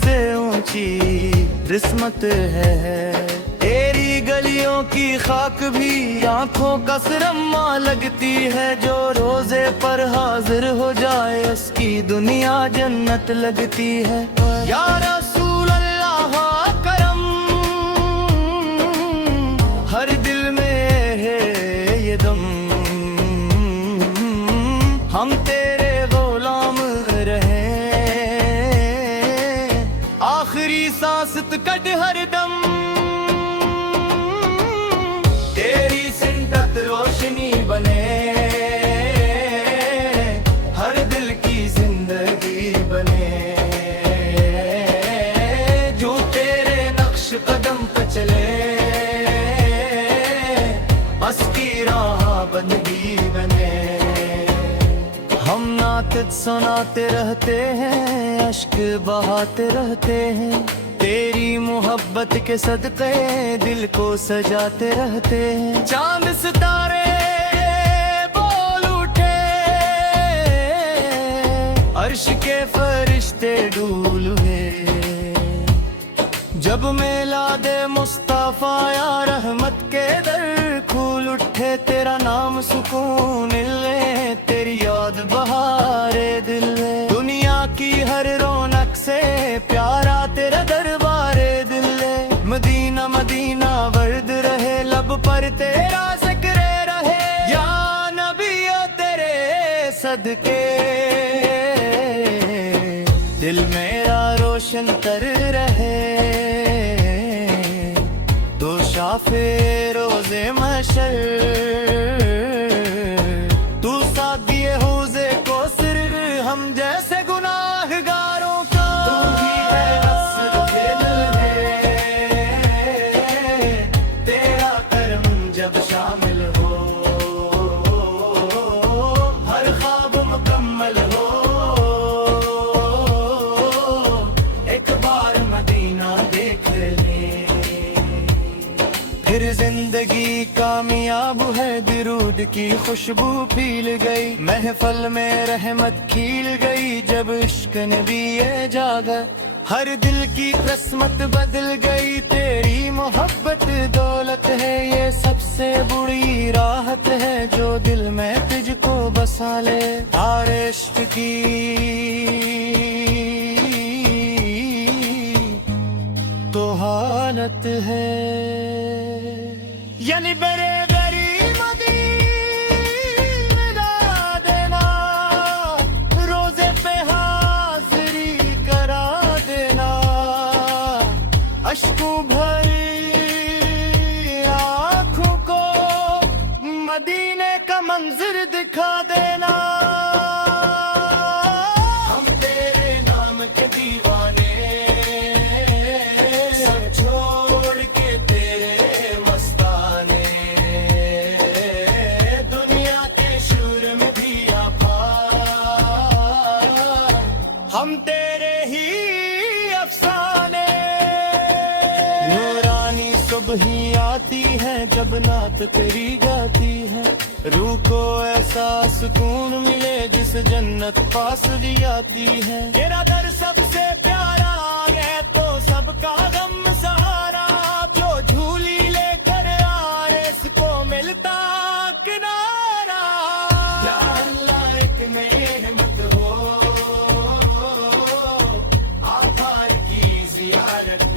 सबसे ऊंची किस्मत है। तेरी गलियों की खाक भी आंखों का सरम्मा लगती है। जो रोजे पर हाजिर हो जाए उसकी दुनिया जन्नत लगती है। या रसूल अल्लाह करम, हर दिल में है ये दम, हम तेरे गुलाम रहे, आखिरी सांस कट हर दम। तेरी सिंदत रोशनी बने, हर दिल की जिंदगी बने, जो तेरे नक्श कदम पे चले, बस की राह बंदगी बने। हम नात सुनाते रहते हैं, अश्क बहाते रहते हैं, तेरी मोहब्बत के सदक़े दिल को सजाते रहते हैं। चांद सितारे बोल उठे, अर्श के फरिश्ते डूल हुए, जब मिलादे मुस्तफा या रहमत के दर खुल उठे। तेरा नाम सुकून ले, तेरी याद बहारे दिल में, दुनिया की हर रौनक से प्यारा तेरा दरबारे दिल है। मदीना मदीना वर्द रहे, लब पर तेरा जिक्र रहे, या नबी ओ तेरे सदके दिल मेरा रोशन कर रहे। तो शाफे रोजे महशर, तू सादिए हौज़े को सिर, हम जैसे गुनाहगारों का तू ही है असर दिल है। तेरा करम जब शामिल हो, हर ख्वाब मुकम्मल हो। एक बार मदीना देख ले, फिर जिंदगी कामयाब है। दिरूद की खुशबू फील गई, महफल में रहमत खिल गई, जब इश्क नबी ये जागा, हर दिल की किस्मत बदल गई। तेरी मोहब्बत दौलत है, ये सबसे बड़ी राहत है, जो दिल में तुझको बसा ले। तारे इश्क की तो हालत है, यानी मेरे अश्कों भरी आँखों को मदीने का मंजर दिखा देना। हम तेरे नाम के दीवाने, सब छोड़ के तेरे मस्ताने, दुनिया के शूर में भी आपा, हम तेरे ही अफसाने। नूरानी सुबह ही आती है, जब नात तेरी गाती है, रूह को ऐसा सुकून मिले जिस जन्नत पास भी आती है। तेरा दर सबसे प्यारा है, तो सबका गम सहारा, जो झूली लेकर आए इसको मिलता किनारा। या अल्लाह एक नेमत हो, आभार की जियारत